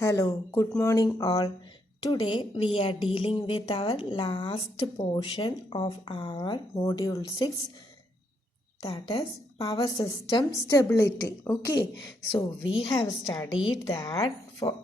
Hello, good morning all. Today we are dealing with our last portion of our module 6, that is power system stability. Okay, so we have studied that for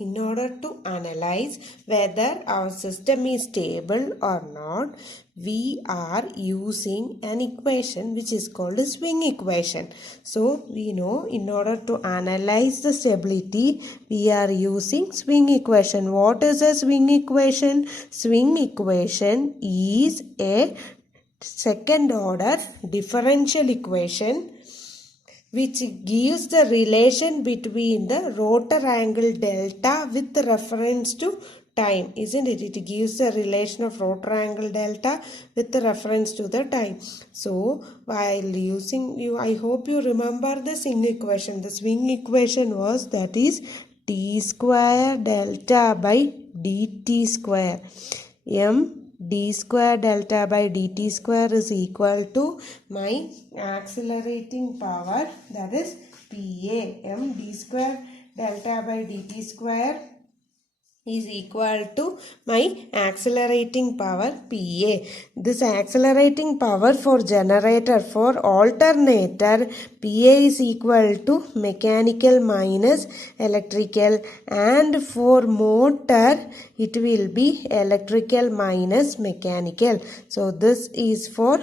in order to analyze whether our system is stable or not, we are using an equation which is called a swing equation. So we know in order to analyze the stability we are using swing equation. What is a swing equation? Swing equation is a second order differential equation which gives the relation between the rotor angle delta with reference to time, isn't it? It gives the relation of rotor angle delta with reference to the time. So while using I hope you remember the swing equation. The swing equation was, that is, t square delta by dt square. D square delta by dt square is equal to my accelerating power, that is PA. D square delta by dt square is equal to my accelerating power PA. This accelerating power for generator, for alternator, PA is equal to mechanical minus electrical, and for motor it will be electrical minus mechanical. So this is for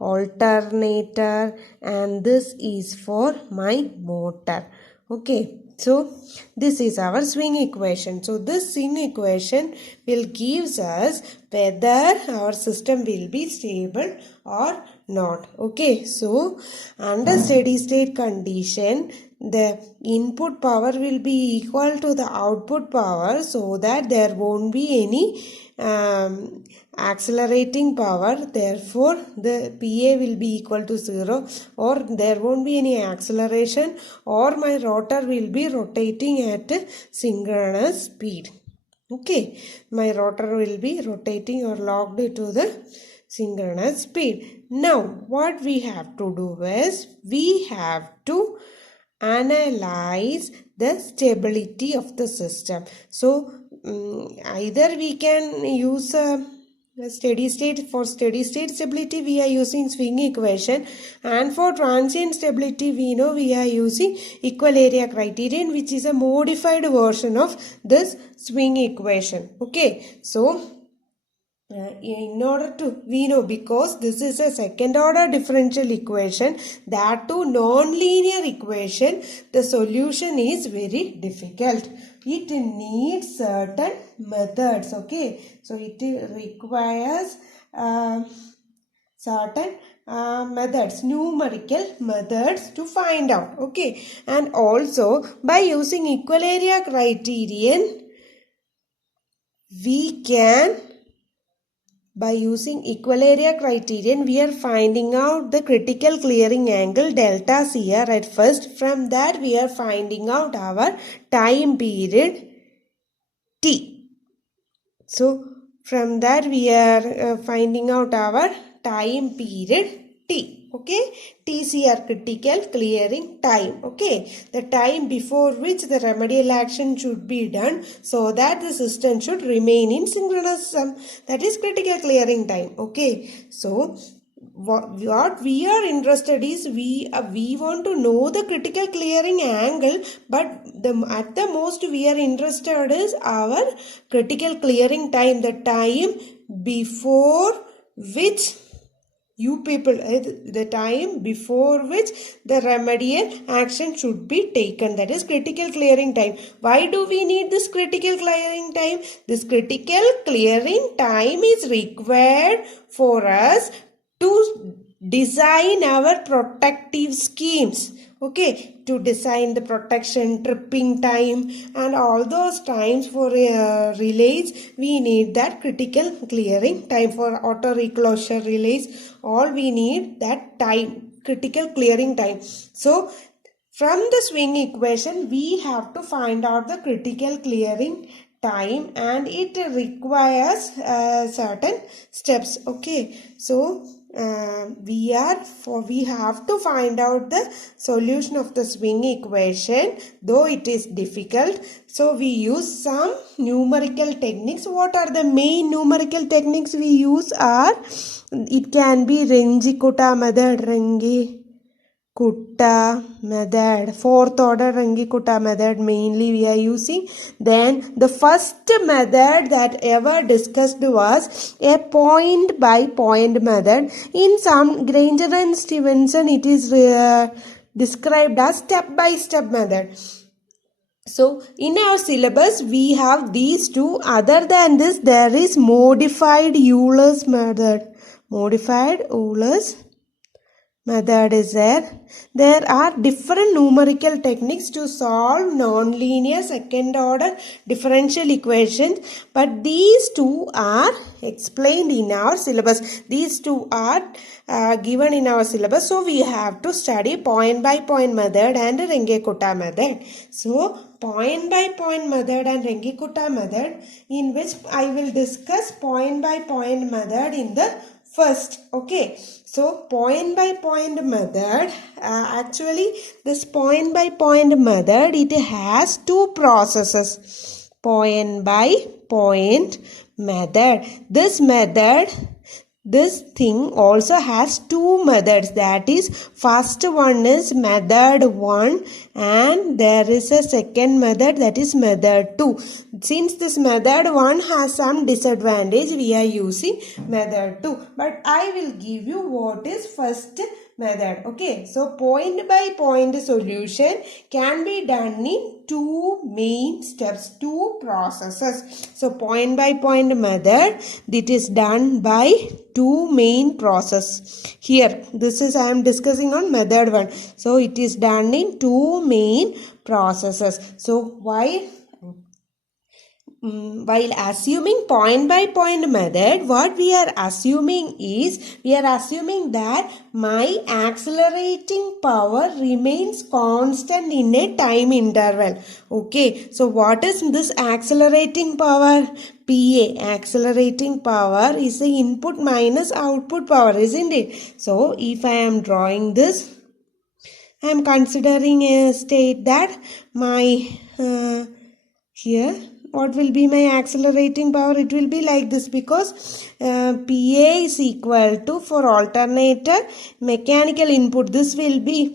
alternator and this is for my motor. Okay, so this is our swing equation. So this swing equation will gives us whether our system will be stable or not. Okay, so under steady state condition, the input power will be equal to the output power, so that there won't be any accelerating power. Therefore the PA will be equal to 0, or there won't be any acceleration, or my rotor will be rotating at synchronous speed. Okay, my rotor will be rotating or locked to the synchronous speed. Now what we have to do is we have to analyze the stability of the system. So either we can use steady state. For steady state stability we are using swing equation, and for transient stability we know we are using equal area criterion, which is a modified version of this swing equation. Okay, so in order to, we know, because this is a second order differential equation, that too non-linear equation, the solution is very difficult. It needs certain methods. Okay, so it requires certain methods, numerical methods to find out. Okay, and also by using equal area criterion we can, by using equal area criterion, we are finding out the critical clearing angle delta CR at first. From that we are finding out our time period T. So from that we are finding out our time period T. Okay, TCR, critical clearing time. Okay, the time before which the remedial action should be done so that the system should remain in synchronous sum, that is critical clearing time. Okay, so what we are interested is we want to know the critical clearing angle, but at the most we are interested is our critical clearing time, the time before which you people, the time before which the remedial action should be taken, that is critical clearing time. Why do we need this critical clearing time? This critical clearing time is required for us to design our protective schemes. Okay, to design the protection, tripping time, and all those times for relays, we need that critical clearing time. For auto reclosure relays, all we need that time, critical clearing time. So from the swing equation we have to find out the critical clearing time, and it requires certain steps. Okay, so we have to find out the solution of the swing equation, though it is difficult. So we use some numerical techniques. What are the main numerical techniques we use are, it can be Runge-Kutta method, Runge-Kutta method, fourth order Runge-Kutta method mainly we are using. Then the first method that ever discussed was a point by point method. In some Granger and Stevenson it is described as step by step method. So in our syllabus we have these two. Other than this there is modified Euler's method. Modified Euler's method is there. There are different numerical techniques to solve non-linear second order differential equations, but these two are explained in our syllabus. These two are given in our syllabus, so we have to study point by point method and Runge-Kutta method. So point by point method and Runge-Kutta method, in which I will discuss point by point method in the first. Okay, so point by point method, actually this point by point method, it has two processes. Point by point method, this thing also has two methods. That is, first one is method 1 and there is a second method, that is method 2. Since this method 1 has some disadvantage, we are using method 2. But I will give you what is first method. Okay, so point by point solution can be done in two main steps, two processes. So point by point method, it is done by two main process. Here this is I am discussing on method 1. So it is done in two main processes. So while assuming point by point method, what we are assuming is, we are assuming that my accelerating power remains constant in a time interval. Okay, so what is this accelerating power? PA, accelerating power, is the input minus output power, isn't it? So if I am drawing this, I am considering a state that my here what will be my accelerating power? It will be like this, because PA is equal to, for alternator mechanical input, this will be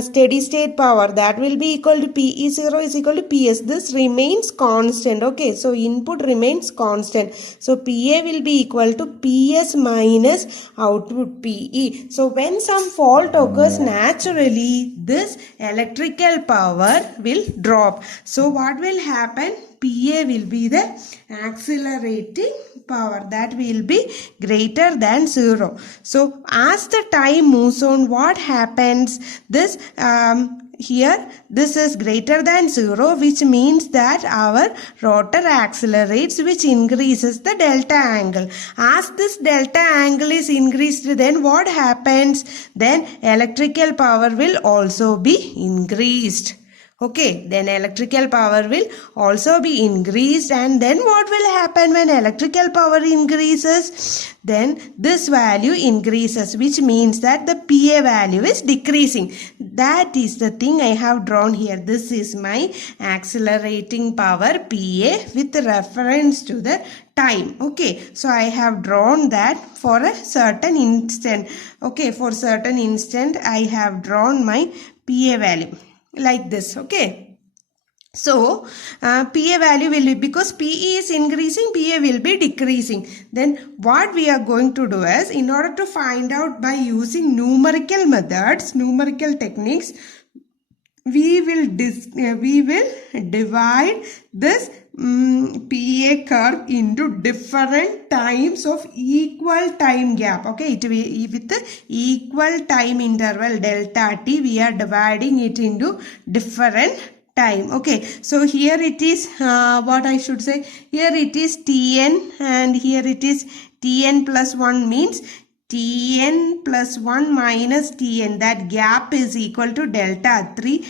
steady state power, that will be equal to PE0 is equal to PS. This remains constant. Okay, so input remains constant. So PA will be equal to PS minus output PE. So when some fault occurs, naturally this electrical power will drop. So what will happen? PA will be the accelerating power, that will be greater than 0. So as the time moves on, what happens? This here this is greater than 0, which means that our rotor accelerates, which increases the delta angle. As this delta angle is increased, then what happens? Then electrical power will also be increased. Okay, then electrical power will also be increased, and then what will happen when electrical power increases? Then this value increases, which means that the PA value is decreasing. That is the thing I have drawn here. This is my accelerating power PA with reference to the time. Okay, so I have drawn that for a certain instant. Okay, for certain instant I have drawn my PA value like this. Okay, so PA value will be, because PE is increasing, PA will be decreasing. Then what we are going to do is, in order to find out by using numerical methods, numerical techniques, we will divide this PA curve into different times of equal time gap. Okay, it will, with the equal time interval delta t, we are dividing it into different time. Okay, so here it is what I should say, here it is Tn and here it is Tn plus 1, means Tn plus 1 minus Tn, that gap is equal to delta t,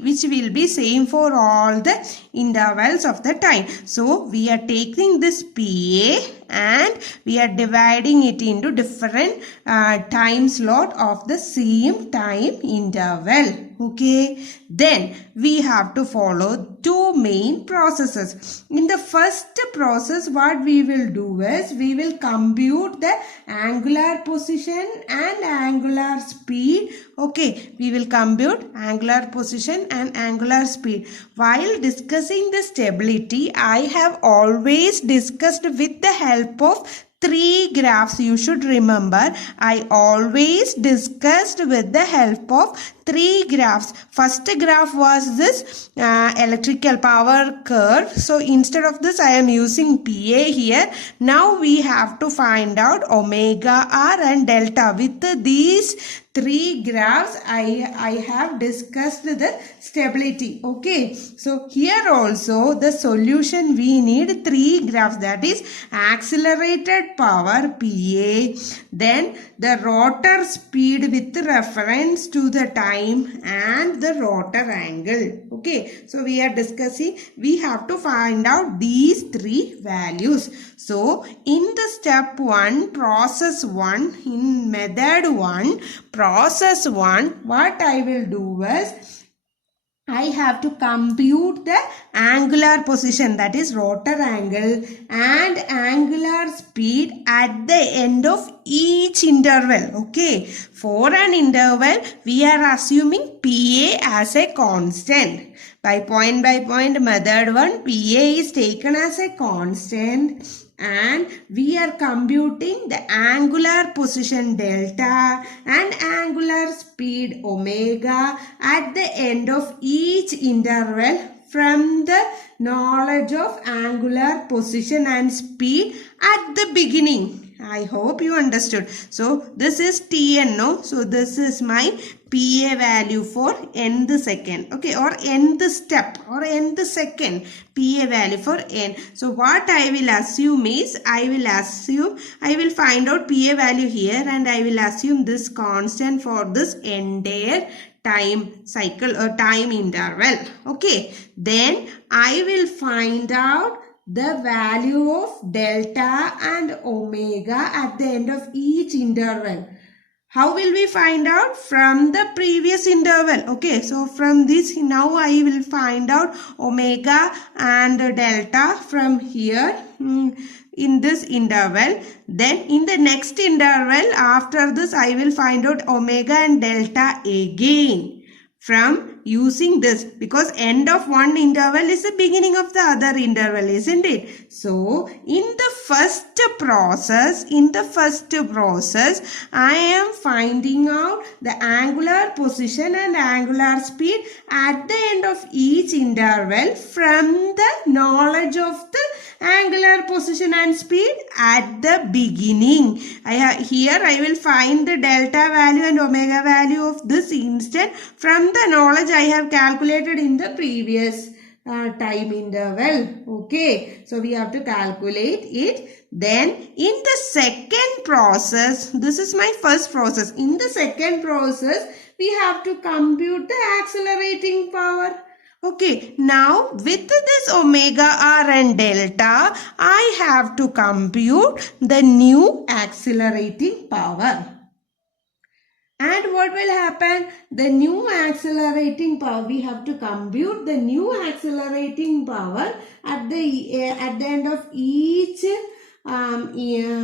which will be same for all the intervals of the time. So we are taking this PA and we are dividing it into different time slot of the same time interval. Okay, then we have to follow two main processes. In the first process, what we will do is we will compute the angular position and angular speed. Okay, we will compute angular position and angular speed. While discussing the stability, I have always discussed with the help of three graphs. You should remember, I always discussed with the help of three graphs. First graph was this electrical power curve. So instead of this, I am using PA here. Now we have to find out omega R and delta. With these three graphs, I have discussed the stability. Okay, so here also the solution we need three graphs, that is accelerated power PA, then the rotor speed with reference to the time and the rotor angle. Okay, so we are discussing, we have to find out these three values. So in the step 1, process 1, in method 1, process 1, what I will do is I have to compute the angular position, that is rotor angle, and angular speed at the end of each interval. Okay, for an interval we are assuming PA as a constant. By point method 1, PA is taken as a constant and we are computing the angular position delta and angular speed omega at the end of each interval from the knowledge of angular position and speed at the beginning. I hope you understood. So this is Tn, no? So this is my PA value for nth second, okay, or nth step or nth second, PA value for n. So what I will assume is, I will find out PA value here and I will assume this constant for this entire time cycle or time interval. Okay, then I will find out the value of delta and omega at the end of each interval. How will we find out? From the previous interval. Okay, so from this now I will find out omega and delta from here in this interval. Then in the next interval after this I will find out omega and delta again from using this, because end of one interval is the beginning of the other interval, isn't it? So in the first process, I am finding out the angular position and angular speed at the end of each interval from the knowledge of the angular position and speed at the beginning. Here I will find the delta value and omega value of this instant from the knowledge I have calculated in the previous time interval. Okay, so we have to calculate it. Then in the second process, this is my first process. In the second process, we have to compute the accelerating power. Okay, now with this omega r and delta, I have to compute the new accelerating power. And what will happen? The new accelerating power, we have to compute the new accelerating power at the end of each time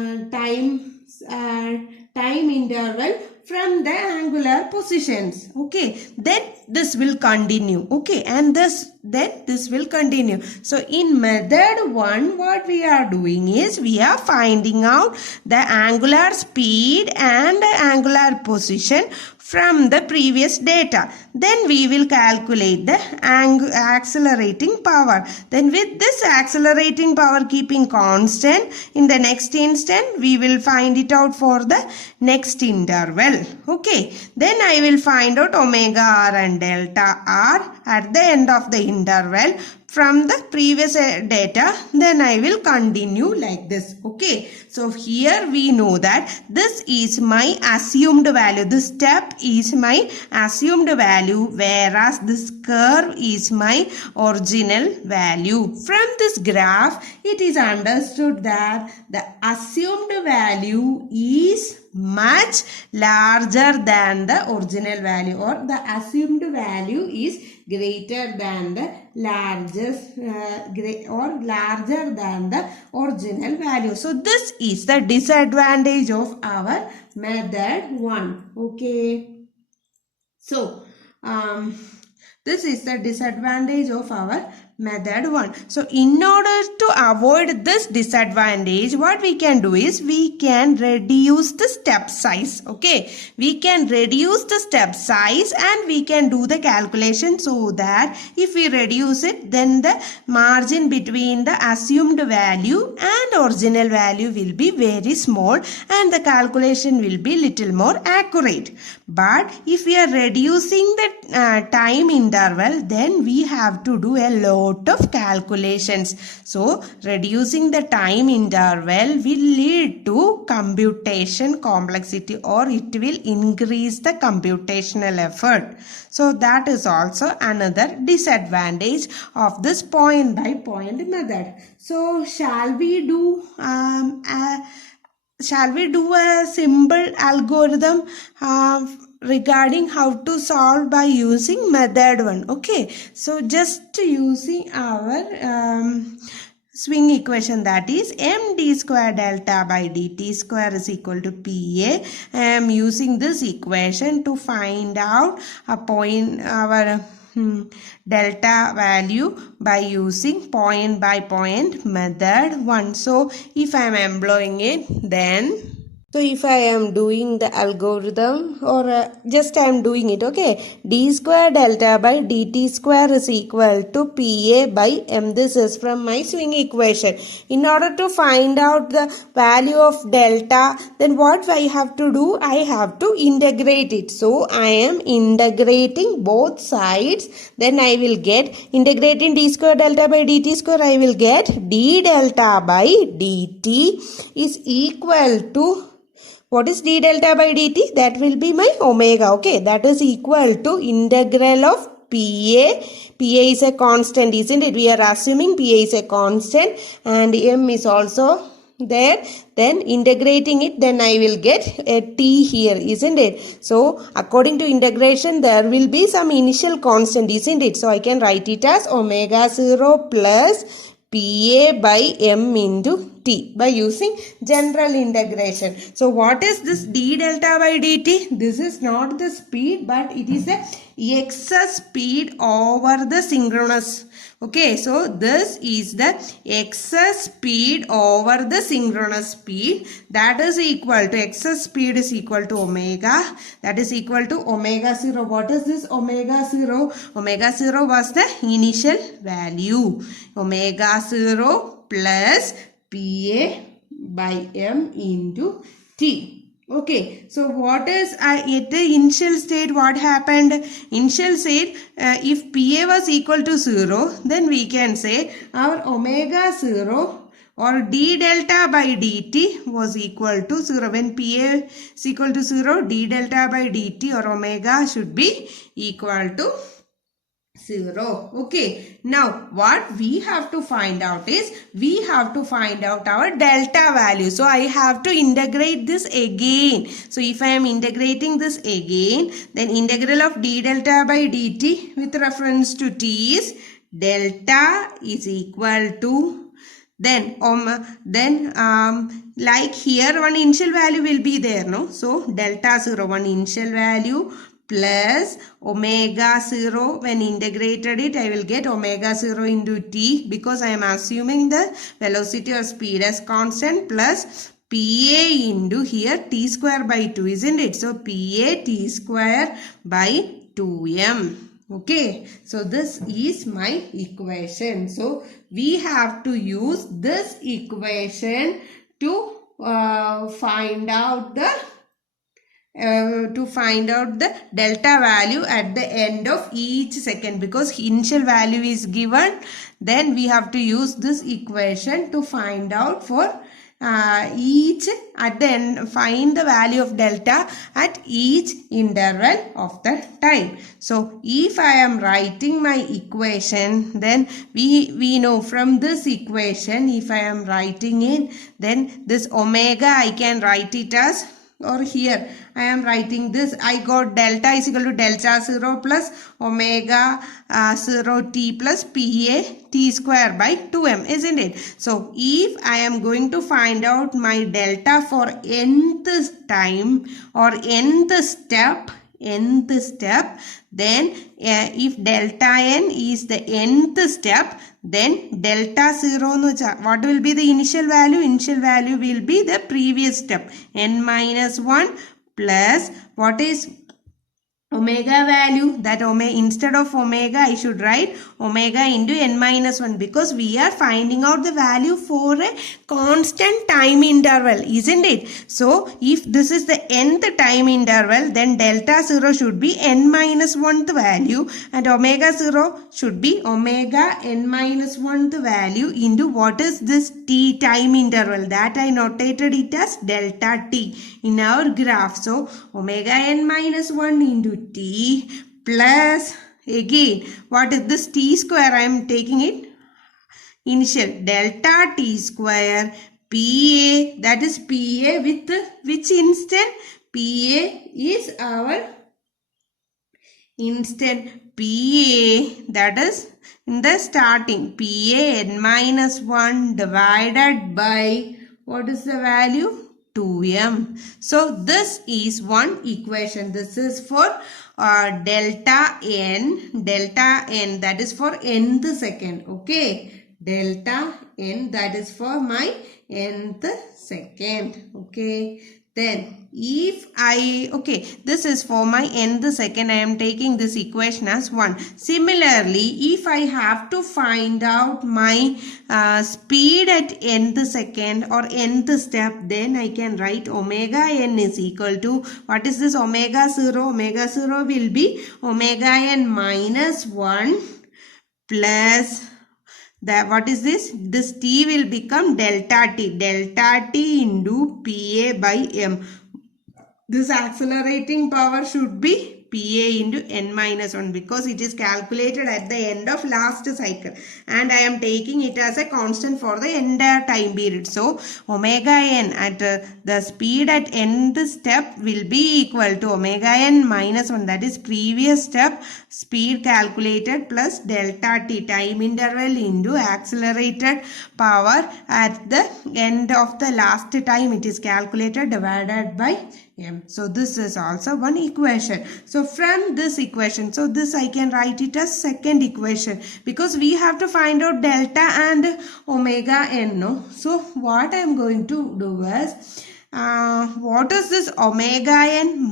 interval from the angular positions. Okay, then this will continue. Okay, and then this will continue. So in method 1, what we are doing is we are finding out the angular speed and angular position from the previous data. Then we will calculate the accelerating power. Then with this accelerating power keeping constant, in the next instant we will find it out for the next interval. Okay, then I will find out omega r and delta r at the end of the interval from the previous data, then I will continue like this. Okay, so here we know that this is my assumed value. This step is my assumed value, whereas this curve is my original value. From this graph, it is understood that the assumed value is much larger than the original value, or the assumed value is greater than the largest larger than the original value. So this is the disadvantage of our method 1. Okay, so this is the disadvantage of our method 1. So in order to avoid this disadvantage, what we can do is we can reduce the step size. Okay, we can reduce the step size and we can do the calculation, so that if we reduce it, then the margin between the assumed value and original value will be very small and the calculation will be little more accurate. But if we are reducing the time interval, then we have to do a lot of calculations. So reducing the time interval will lead to computation complexity, or it will increase the computational effort. So that is also another disadvantage of this point by point method. So shall we do a simple algorithm regarding how to solve by using method 1? Okay, so just using our swing equation, that is md square delta by dt square is equal to pa. I am using this equation to find out our delta value by using point by point method 1. So if I am employing it, then if I am doing the algorithm, or just I am doing it, okay, d square delta by dt square is equal to pa by m. This is from my swing equation. In order to find out the value of delta, then what I have to do? I have to integrate it. So I am integrating both sides. Then I will get, integrating d square delta by dt square, I will get d delta by dt is equal to, what is d delta by dt? That will be my omega. Okay, that is equal to integral of PA. PA is a constant, isn't it? We are assuming PA is a constant and M is also there. Then integrating it, then I will get a T here, isn't it? So according to integration, there will be some initial constant, isn't it? So I can write it as omega 0 plus PA by M into T by using general integration. So what is this d delta by dt? This is not the speed, but it is the excess speed over the synchronous. Okay, so this is the excess speed over the synchronous speed, that is equal to, excess speed is equal to omega, that is equal to omega 0. What is this omega 0? Omega 0 was the initial value. Omega 0 plus PA by M into T. Okay, so what is at the initial state, what happened? Initial state, if PA was equal to 0, then we can say our omega 0 or d delta by dt was equal to 0. When PA is equal to 0, d delta by dt or omega should be equal to 0. Okay, now what we have to find out is, we have to find out our delta value. So I have to integrate this again. So if I am integrating this again, then integral of d delta by dt with reference to t is delta is equal to, then like here one initial value will be there, no? So delta 0, one initial value, plus omega 0, when integrated it, I will get omega 0 into t, because I am assuming the velocity or speed as constant, plus PA into here t square by 2, isn't it? So PA t square by 2m. Okay, so this is my equation. So we have to use this equation to find out the to find out the delta value at the end of each second, because initial value is given. Then we have to use this equation to find out for each at the end, find the value of delta at each interval of the time. So if I am writing my equation, then we know from this equation, if I am writing in, then this omega I can write it as, or here I am writing this, I got delta is equal to delta 0 plus omega 0 t plus pa t square by 2m, isn't it? So if I am going to find out my delta for nth time or nth step, then if delta n is the nth step, then delta 0 what will be the initial value? Initial value will be the previous step, n minus 1 plus what is omega value, that omega, instead of omega I should write omega into n minus 1, because we are finding out the value for a constant time interval, isn't it? So if this is the nth time interval, then delta 0 should be n minus 1th value and omega 0 should be omega n minus 1th value into what is this t time interval, that I notated it as delta t in our graph. So omega n minus 1 into t plus, again what is this t square, I am taking it initial, delta t square pa, that is pa with which instant? Pa is our instant, pa that is in the starting, pa n minus 1 divided by what is the value? 2m. So this is one equation. This is for delta n, that is for nth second. Okay, delta n, that is for my nth second. Okay, then if I, okay, this is for my nth second, I am taking this equation as 1. Similarly, if I have to find out my speed at nth second or nth step, then I can write omega n is equal to, what is this omega 0? Omega 0 will be omega n minus 1 plus that, what is this? This t will become delta t into pa by m. This accelerating power should be pa into n minus 1, because it is calculated at the end of last cycle and I am taking it as a constant for the entire time period. So omega n at the speed at nth step will be equal to omega n minus 1, that is previous step speed calculated plus delta t time interval into accelerated power at the end of the last time it is calculated divided by m. So this is also one equation. So from this equation, so this I can write it as second equation, because we have to find out delta and omega n, no? So what I am going to do is, what is this omega n,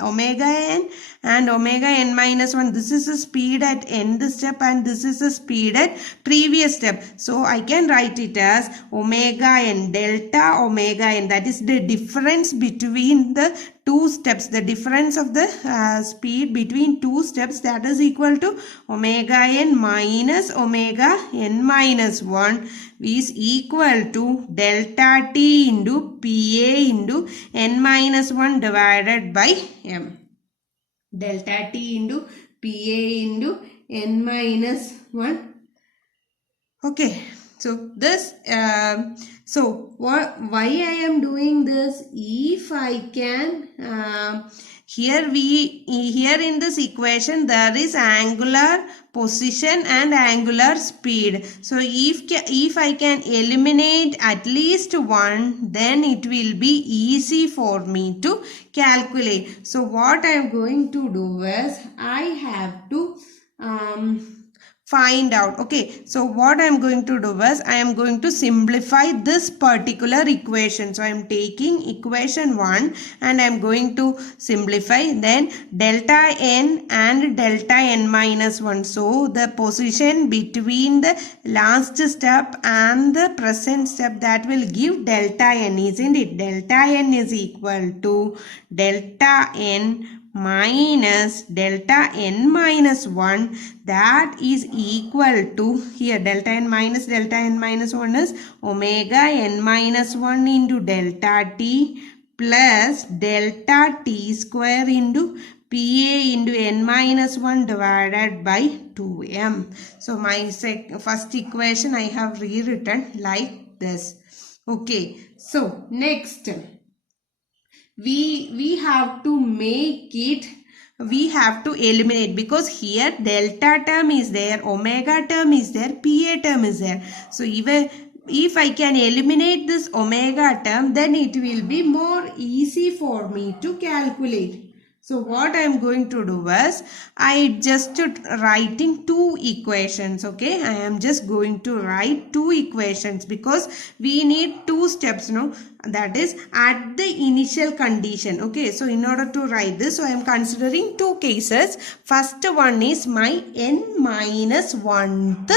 omega n and omega n minus 1, this is the speed at nth step and this is the speed at previous step. So I can write it as omega n, delta omega n, that is the difference between the two steps, the difference of the speed between two steps, that is equal to omega n minus omega n minus 1 is equal to delta t into pa into n minus 1 divided by m. Delta t into pa into n minus 1. Okay, so this why I am doing this, if I can here in this equation there is angular position and angular speed. So if I can eliminate at least one, then it will be easy for me to calculate. So what I am going to do is, I have to find out. Okay, so what I am going to do is I am going to simplify this particular equation. So I am taking equation 1 and I am going to simplify, then delta n and delta n minus 1. So the position between the last step and the present step, that will give delta n, isn't it? Delta n is equal to delta n minus delta n minus 1, that is equal to, here delta n minus 1 is omega n minus 1 into delta t plus delta t square into PA into n minus 1 divided by 2m. So my first equation I have rewritten like this. Okay, so next we have to make it, we have to eliminate, because here delta term is there, omega term is there, PA term is there. So even if I can eliminate this omega term, then it will be more easy for me to calculate. So what I am going to do is, I just writing two equations. Okay, I am just going to write two equations because we need two steps, no? That is at the initial condition. Okay, so in order to write this, so I am considering two cases. First one is my n minus 1th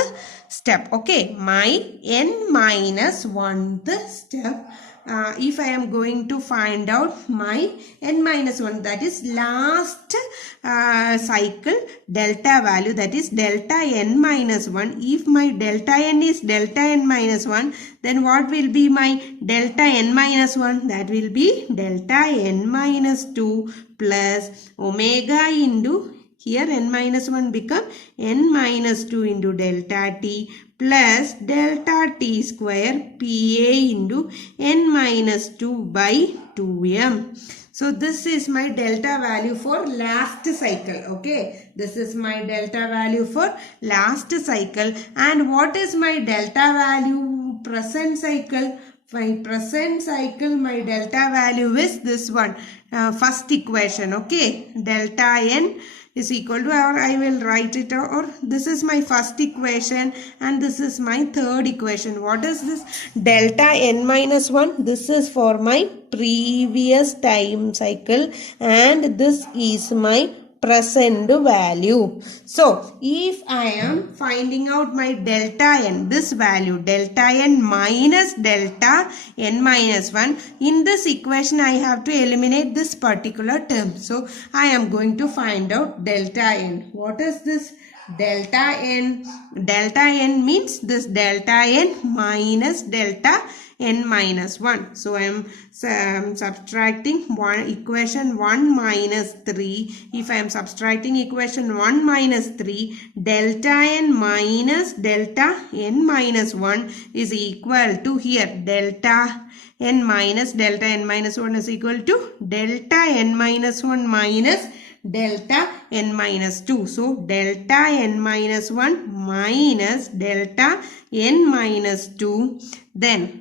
step. Okay, my n minus 1th step. If I am going to find out my n minus 1, that is last cycle delta value, that is delta n minus 1. If my delta n is delta n minus 1, then what will be my delta n minus 1? That will be delta n minus 2 plus omega into, here n minus 1 become n minus 2 into delta t plus delta t square PA into n minus 2 by 2m. So this is my delta value for last cycle. Okay, this is my delta value for last cycle. And what is my delta value present cycle? My present cycle, my delta value is this one, first equation. Okay, delta n is equal to, or I will write it, or this is my first equation and this is my third equation. What is this? Delta n minus 1. This is for my previous time cycle and this is my present value. So if I am finding out my delta n, this value delta n minus delta n minus 1, in this equation I have to eliminate this particular term. So I am going to find out delta n. What is this? Delta n. Delta n means this delta n minus delta n minus 1. So I am subtracting equation 1 minus 3. If I am subtracting equation 1 minus 3, delta n minus delta n minus 1 is equal to, here delta n minus delta n minus 1 is equal to delta n minus 1 minus delta n minus 2. So delta n minus 1 minus delta n minus 2, then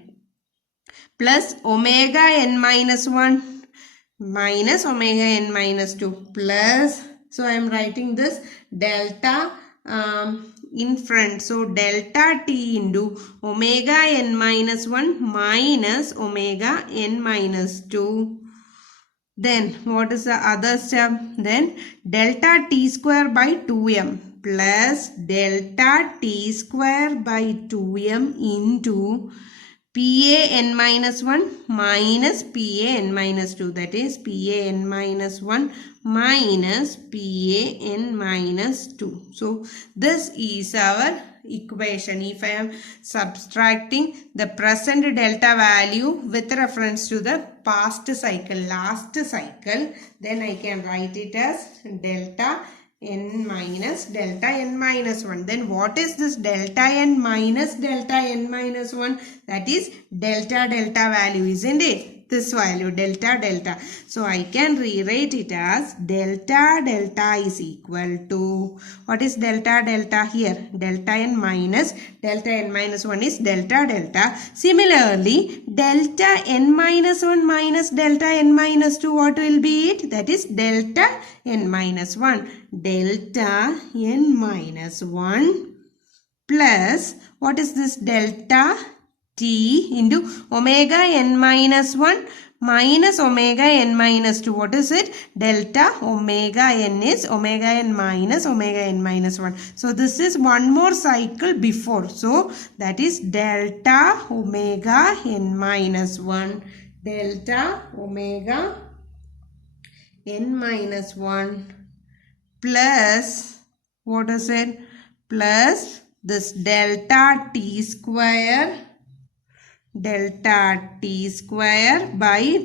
plus omega n minus 1 minus omega n minus 2 plus, so I am writing this delta in front. So delta t into omega n minus 1 minus omega n minus 2. Then what is the other step? Then delta t square by 2m plus delta t square by 2m into PA n minus 1 minus PA n minus 2, that is PA n minus 1 minus PA n minus 2. So this is our equation. If I am subtracting the present delta value with reference to the past cycle, last cycle, then I can write it as delta n minus delta n minus 1. Then what is this delta n minus delta n minus 1? That is delta value, isn't it? This value delta delta. So I can rewrite it as delta is equal to, what is delta here? Delta n minus 1 is delta. Similarly, delta n minus 1 minus delta n minus 2, what will be it? That is delta n minus 1. Delta n minus 1 plus what is this delta t into omega n minus 1 minus omega n minus 2. What is it? Delta omega n is omega n minus 1. So this is one more cycle before. So that is delta omega n minus 1. Delta omega n minus 1 plus what is it? Plus this delta t square by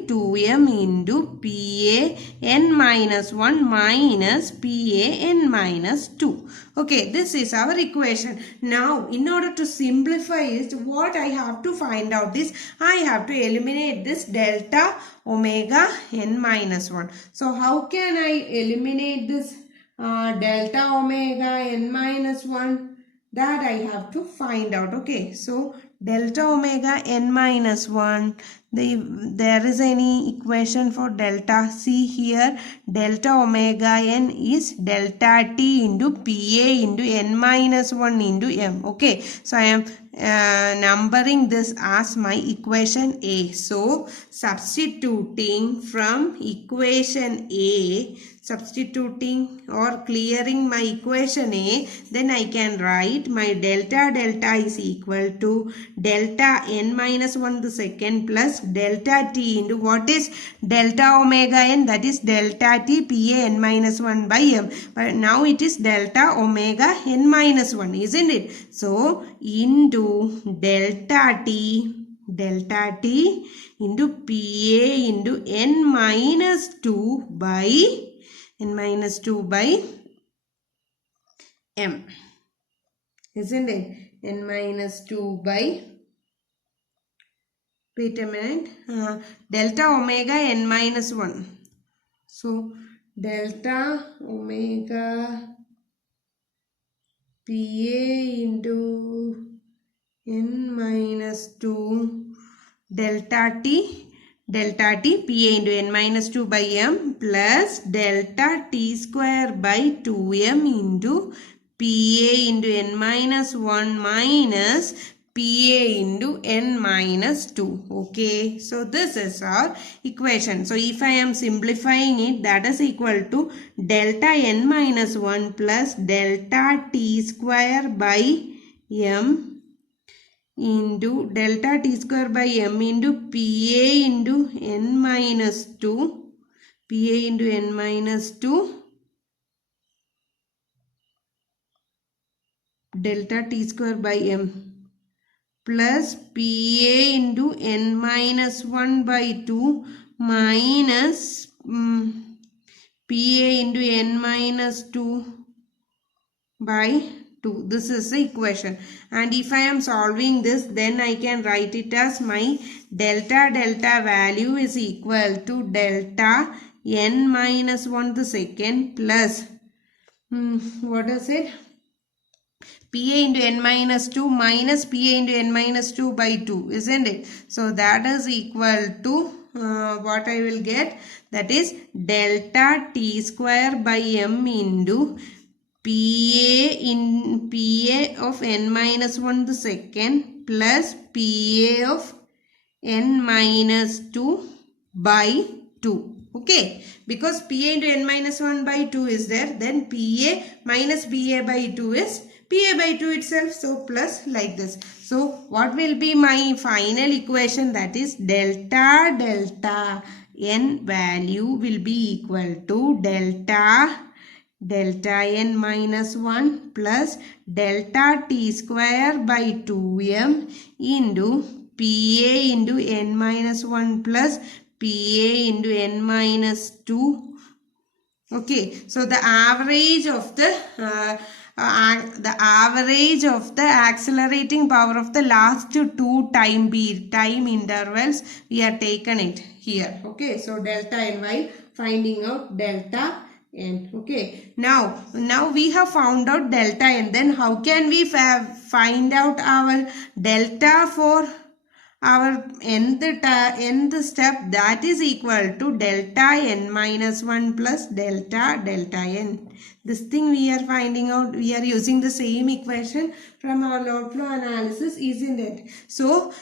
2m into PA n minus 1 minus PA n minus 2. Okay, this is our equation. Now, in order to simplify it, what I have to find out is I have to eliminate this delta omega n minus 1. So, how can I eliminate this delta omega n minus 1? That I have to find out. Okay, so delta omega n minus 1, there is any equation for delta. See here, delta omega n is delta t into PA into n minus 1 into m. Okay, so I am numbering this as my equation A. So substituting from equation A, substituting or clearing my equation A, then I can write my delta is equal to delta n minus 1 the second plus delta t into what is delta omega n, that is delta t PA n minus 1 by m. But now it is delta omega n minus 1, isn't it? So into delta t into PA into n minus 2 by m, isn't it? n minus 2 by, wait a minute, delta omega n minus 1. So delta omega PA into n minus 2 delta t PA into n minus 2 by m plus delta t square by 2m into PA into n minus 1 minus PA into n minus 2. Okay, so this is our equation. So if I am simplifying it, that is equal to delta n minus 1 plus delta t square by m into delta t square by m into PA into n minus 2 delta t square by m plus PA into n minus 1 by 2 minus PA into n minus 2 by 2. This is the equation. And if I am solving this, then I can write it as my delta value is equal to delta n minus 1 the second plus what is it? PA into n minus 2 minus PA into n minus 2 by 2, isn't it? So that is equal to what I will get, that is delta t square by m into PA of n minus 1 the second plus PA of n minus 2 by 2. Okay, because PA into n minus 1 by 2 is there, then PA minus PA by 2 is PA by 2 itself, so plus like this. So what will be my final equation, that is delta n value will be equal to delta n minus 1 plus delta t square by 2m into PA into n minus 1 plus PA into n minus 2. Okay, so the average of the accelerating power of the last two time intervals, we are taken it here. Okay, so delta n while finding out delta n. Okay, now we have found out delta n. Then how can we find out our delta for our nth step, that is equal to delta n minus 1 plus delta n. This thing we are finding out, we are using the same equation from our load flow analysis, isn't it? So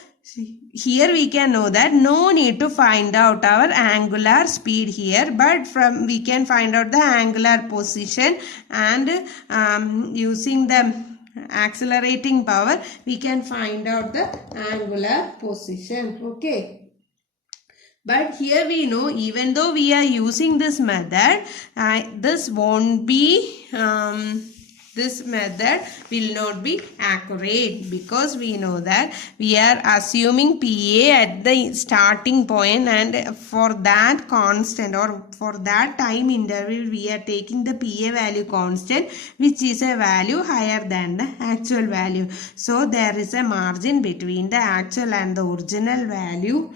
here we can know that no need to find out our angular speed here, but we can find out the angular position, and using the accelerating power we can find out the angular position. Okay. But here we know, even though we are using this method, this won't be this method will not be accurate, because we know that we are assuming PA at the starting point, and for that constant or for that time interval we are taking the PA value constant, which is a value higher than the actual value. So there is a margin between the actual and the original value.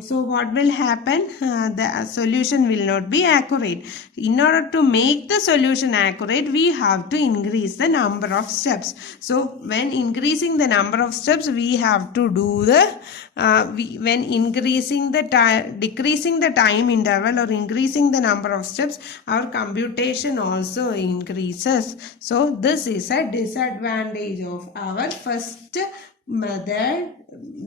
So what will happen? The solution will not be accurate. In order to make the solution accurate, we have to increase the number of steps. So when increasing the number of steps, we have to do the when increasing the time, decreasing the time interval or increasing the number of steps, our computation also increases. So this is a disadvantage of our first method,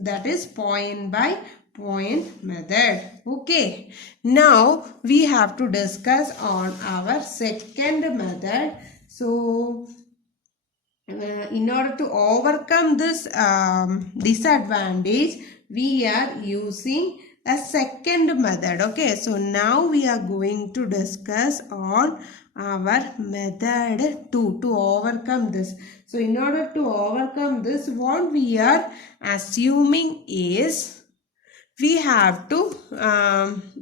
that is point by point method. Okay, now we have to discuss on our second method. So in order to overcome this disadvantage, we are using a second method. Okay, so now we are going to discuss on our method 2 to overcome this. So in order to overcome this, what we are assuming is, we have to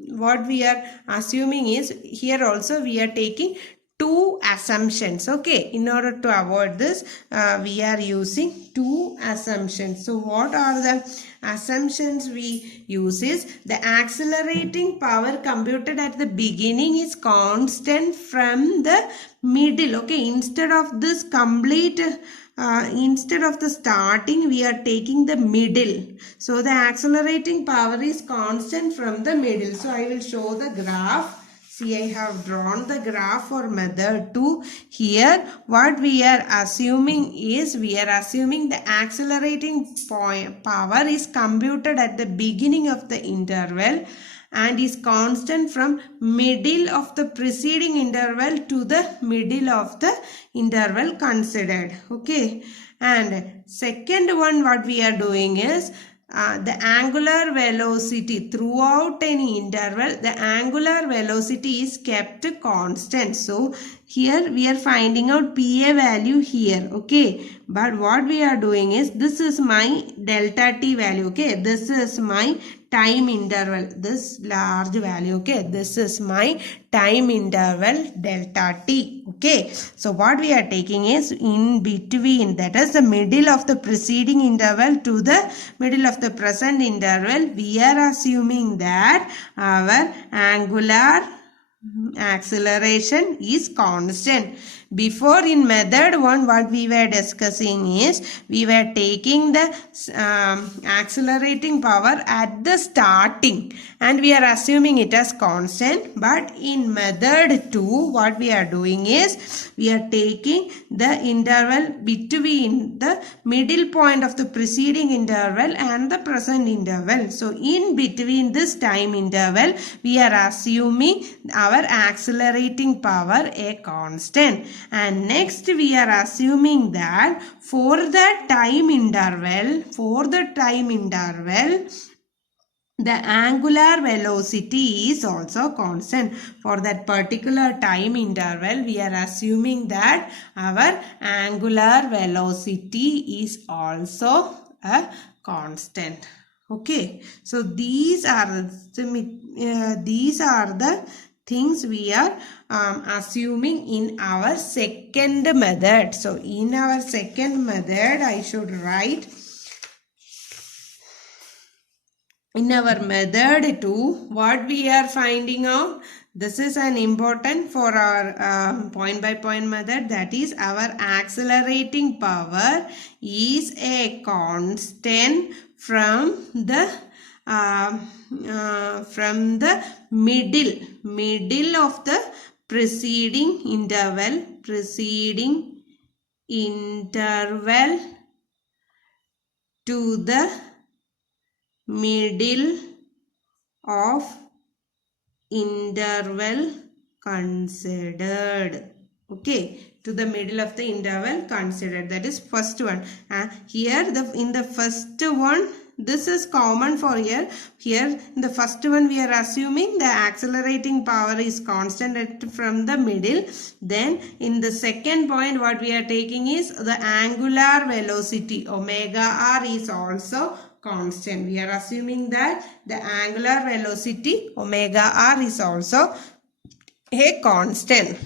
what we are assuming is, here also we are taking two assumptions. Okay, in order to avoid this, we are using two assumptions. So what are the assumptions we use is, the accelerating power computed at the beginning is constant from the middle. Okay, instead of this complete instead of the starting, we are taking the middle. So the accelerating power is constant from the middle. So I will show the graph. See, I have drawn the graph for method 2. Here what we are assuming is, we are assuming the accelerating power is computed at the beginning of the interval and is constant from middle of the preceding interval to the middle of the interval considered. Okay, and second one, what we are doing is, the angular velocity throughout any interval, the angular velocity is kept constant. So here we are finding out PA value here. Okay, but what we are doing is, this is my delta t value. Okay, this is my time interval, this large value. Okay, this is my time interval delta t. Okay, so what we are taking is in between, that is the middle of the preceding interval to the middle of the present interval, we are assuming that our angular acceleration is constant. Before, in method 1, what we were discussing is, we were taking the accelerating power at the starting and we are assuming it as constant. But in method 2, what we are doing is, we are taking the interval between the middle point of the preceding interval and the present interval. So in between this time interval, we are assuming our accelerating power a constant. And next we are assuming that for the time interval, the angular velocity is also constant. For that particular time interval, we are assuming that our angular velocity is also a constant. Okay, so these are the things we are assuming in our second method. So in our second method, I should write, in our method 2, what we are finding out, this is an important for our point by point method, that is, our accelerating power is a constant from the middle of the preceding interval to the middle of interval considered. Okay, to the middle of the interval considered, that is first one. Here in the first one, this is common for here. Here in the first one we are assuming the accelerating power is constant from the middle. Then in the second point what we are taking is the angular velocity omega r is also constant. We are assuming that the angular velocity omega r is also a constant.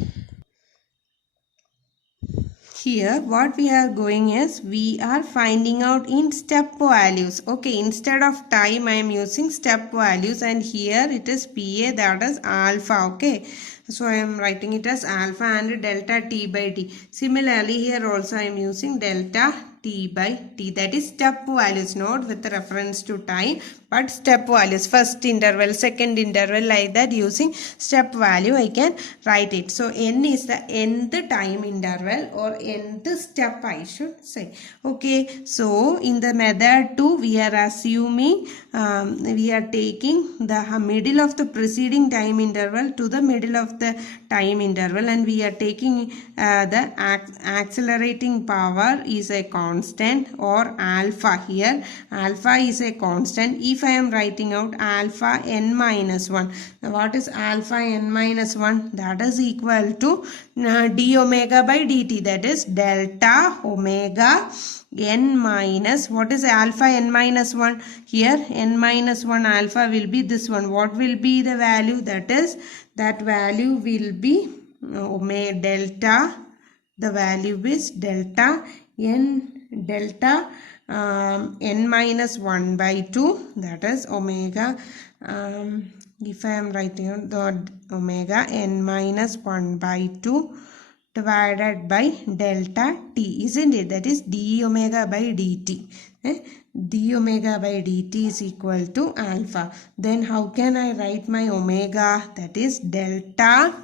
Here what we are going is we are finding out in step values. Okay, instead of time I am using step values, and here it is PA, that is alpha. Okay, so I am writing it as alpha and delta t by t. Similarly here also I am using delta t by t, that is step values, not with reference to time but step values, first interval, second interval, like that. Using step value I can write it. So n is the nth time interval or nth step I should say. Okay, so in the method 2 we are assuming we are taking the middle of the preceding time interval to the middle of the time interval, and we are taking the accelerating power is a constant or alpha. Here alpha is a constant. If I am writing out alpha n minus 1, what is alpha n minus 1? That is equal to d omega by dt, that is delta omega n minus, what is alpha n minus 1? Here n minus 1 alpha will be this one. What will be the value? That is, that value will be omega delta, the value is delta n minus 1 by 2, that is omega, if I am writing out the omega n minus 1 by 2 divided by delta t, isn't it? That is d omega by dt. D omega by dt is equal to alpha. Then how can I write my omega? That is delta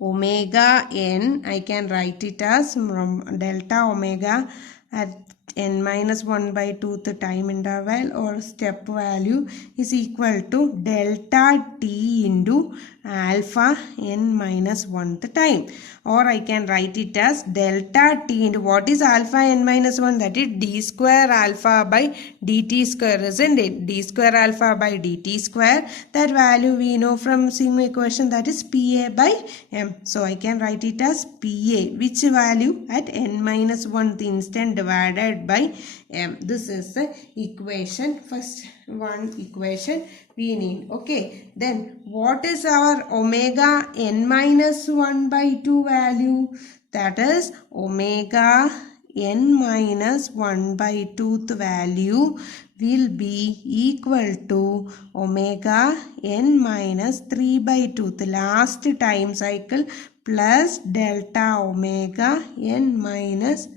omega n. I can write it as delta omega at n minus 1 by 2 the time interval or step value is equal to delta t into alpha n minus 1 the time, or I can write it as delta t into, what is alpha n minus 1? That is d square alpha by dt square, isn't it? D square alpha by dt square, that value we know from same equation, that is PA by m. So I can write it as PA, which value? At n minus 1th instant divided by m. This is the equation, first one equation we need. Okay, then what is our omega n minus 1 by 2 value? That is omega n minus 1 by 2th value will be equal to omega n minus 3 by 2, the last time cycle, plus delta omega n minus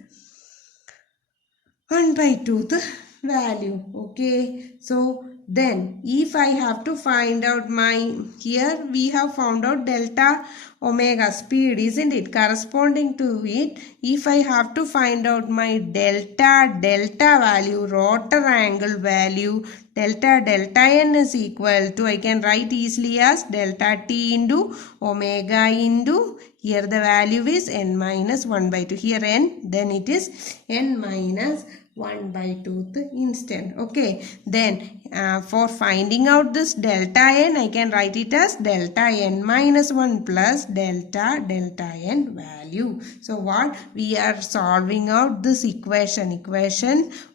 1 by 2 the value. Okay, so then if I have to find out my, here we have found out delta omega speed, isn't it? Corresponding to it, if I have to find out my delta value, rotor angle value, delta n is equal to, I can write easily as delta t into omega into, here the value is n minus 1 by 2. Here n, then it is n minus 1 by 2th instant. Okay, then for finding out this delta n, I can write it as delta n minus 1 plus delta n value. So what we are solving out this equation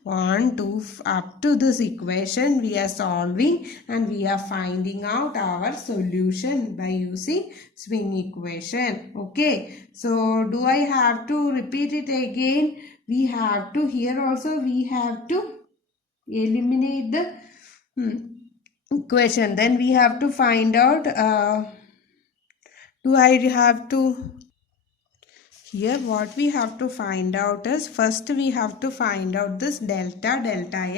1 to up to this equation we are solving, and we are finding out our solution by using swing equation. Okay, so do I have to repeat it again? We have to, here also we have to eliminate the equation. Then we have to find out, do I have to, here what we have to find out is, first we have to find out this delta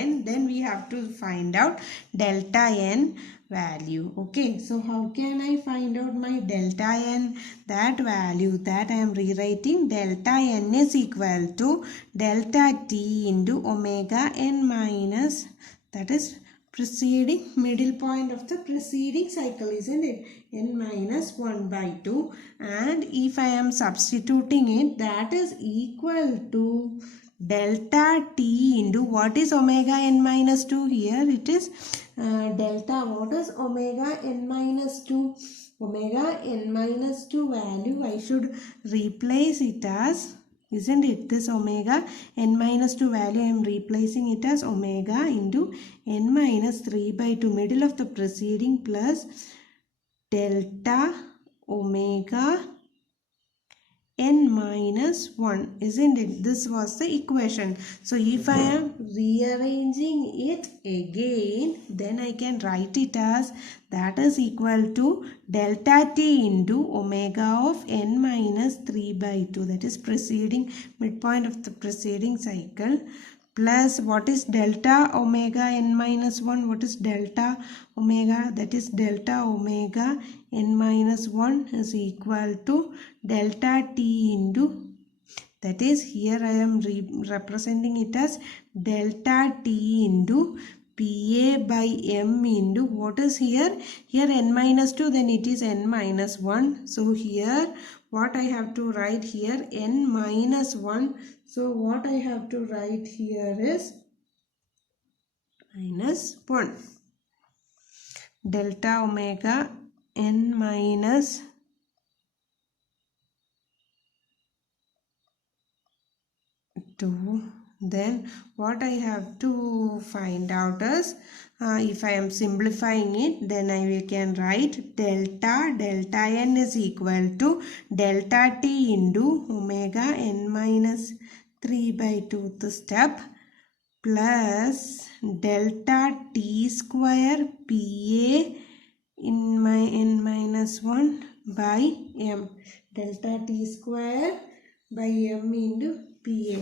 n, then we have to find out delta n value. Okay, so how can I find out my delta n? That value that I am rewriting, delta n is equal to delta t into omega n minus, that is preceding middle point of the preceding cycle, isn't it? N minus 1 by 2, and if I am substituting it, that is equal to delta t into, what is omega n minus 2 here? It is delta, what is omega n minus 2? Omega n minus 2 value I should replace it as, isn't it, this omega n minus 2 value I am replacing it as omega into n minus 3 by 2, middle of the preceding, plus delta omega n minus 1, isn't it? This was the equation. So if I am rearranging it again, then I can write it as, that is equal to delta t into omega of n minus 3 by 2, that is preceding midpoint of the preceding cycle, plus what is delta omega n minus 1? What is delta omega? That is delta omega n minus 1 is equal to delta t into, that is here I am representing it as delta t into PA by m into, what is here? Here n minus 2, then it is n minus 1. So here what I have to write here, n minus 1. So what I have to write here is minus 1. Delta omega n minus 2. Then what I have to find out is, if I am simplifying it, then I can write delta n is equal to delta t into omega n minus 3 by 2th step, plus delta t square PA in my n minus 1 by m, delta t square by m into PA.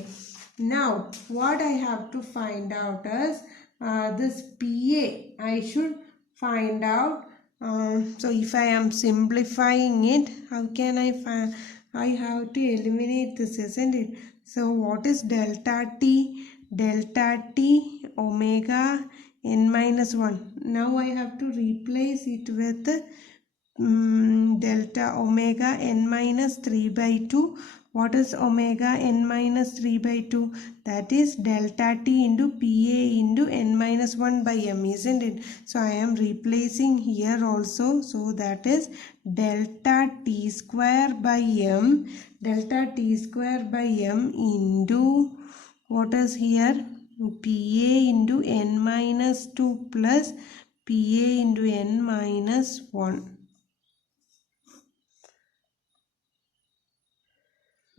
Now what I have to find out is, this PA I should find out. So if I am simplifying it, how can I find? I have to eliminate this, isn't it? So what is delta t? Delta t omega n minus 1. Now I have to replace it with delta omega n minus 3 by 2. What is omega n minus 3 by 2? That is delta t into PA into n minus 1 by m, isn't it? So I am replacing here also. So that is delta t square by m, delta t square by m into, what is here? PA into n minus 2 plus PA into n minus 1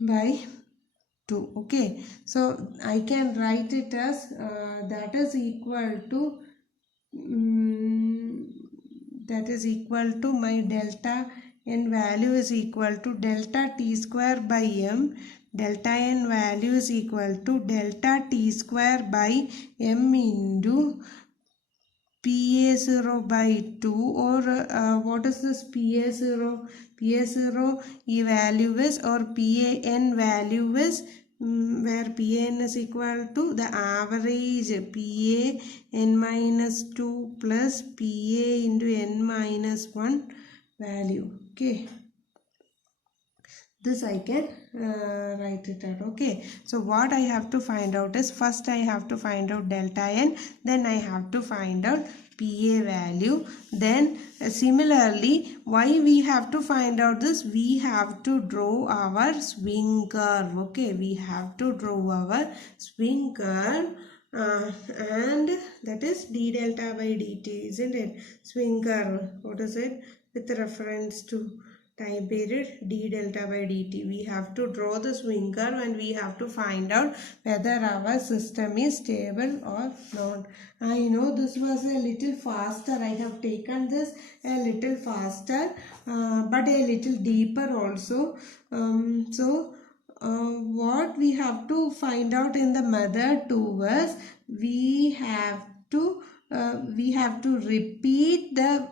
by 2. Okay, so I can write it as, that is equal to my delta n value is equal to delta t square by m, delta n value is equal to delta t square by m into PA0 by 2, or what is this PA0? PA0 value is, or PAN value is, where PAN is equal to the average PAN minus 2 plus PA into n minus 1 value. Okay, this I can write it out. Okay, so what I have to find out is, first I have to find out delta n, then I have to find out PA value. Then similarly, why we have to find out this? We have to draw our swing curve. Okay, we have to draw our swing curve, and that is d delta by dt, isn't it? Swing curve, what is it? With reference to time period d delta by dt. We have to draw the swing curve and we have to find out whether our system is stable or not. I know this was a little faster. I have taken this a little faster, but a little deeper also. So what we have to find out in the method 2 was we have to repeat the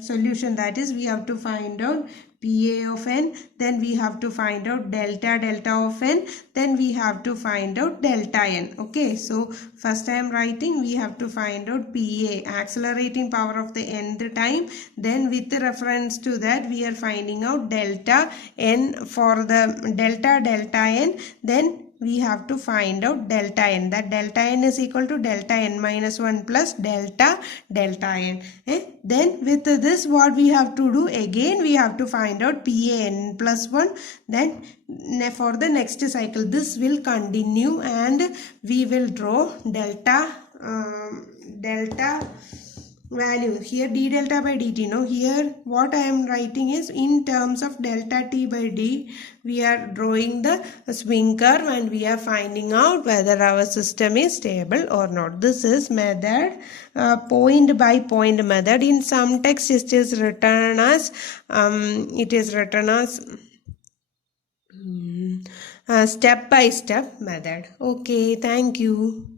solution, that is we have to find out PA of n, then we have to find out delta of n, then we have to find out delta n. Okay, so first I am writing we have to find out PA, accelerating power of the nth time, then with reference to that we are finding out delta n for the delta n, then we have to find out delta n, that delta n is equal to delta n minus 1 plus delta n. Then with this what we have to do, again we have to find out PAN plus 1, then for the next cycle this will continue and we will draw delta value here, d delta by dt. Now here what I am writing is in terms of delta t by d, we are drawing the swing curve and we are finding out whether our system is stable or not. This is method point by point method. In some text it is written as step by step method. Okay, thank you.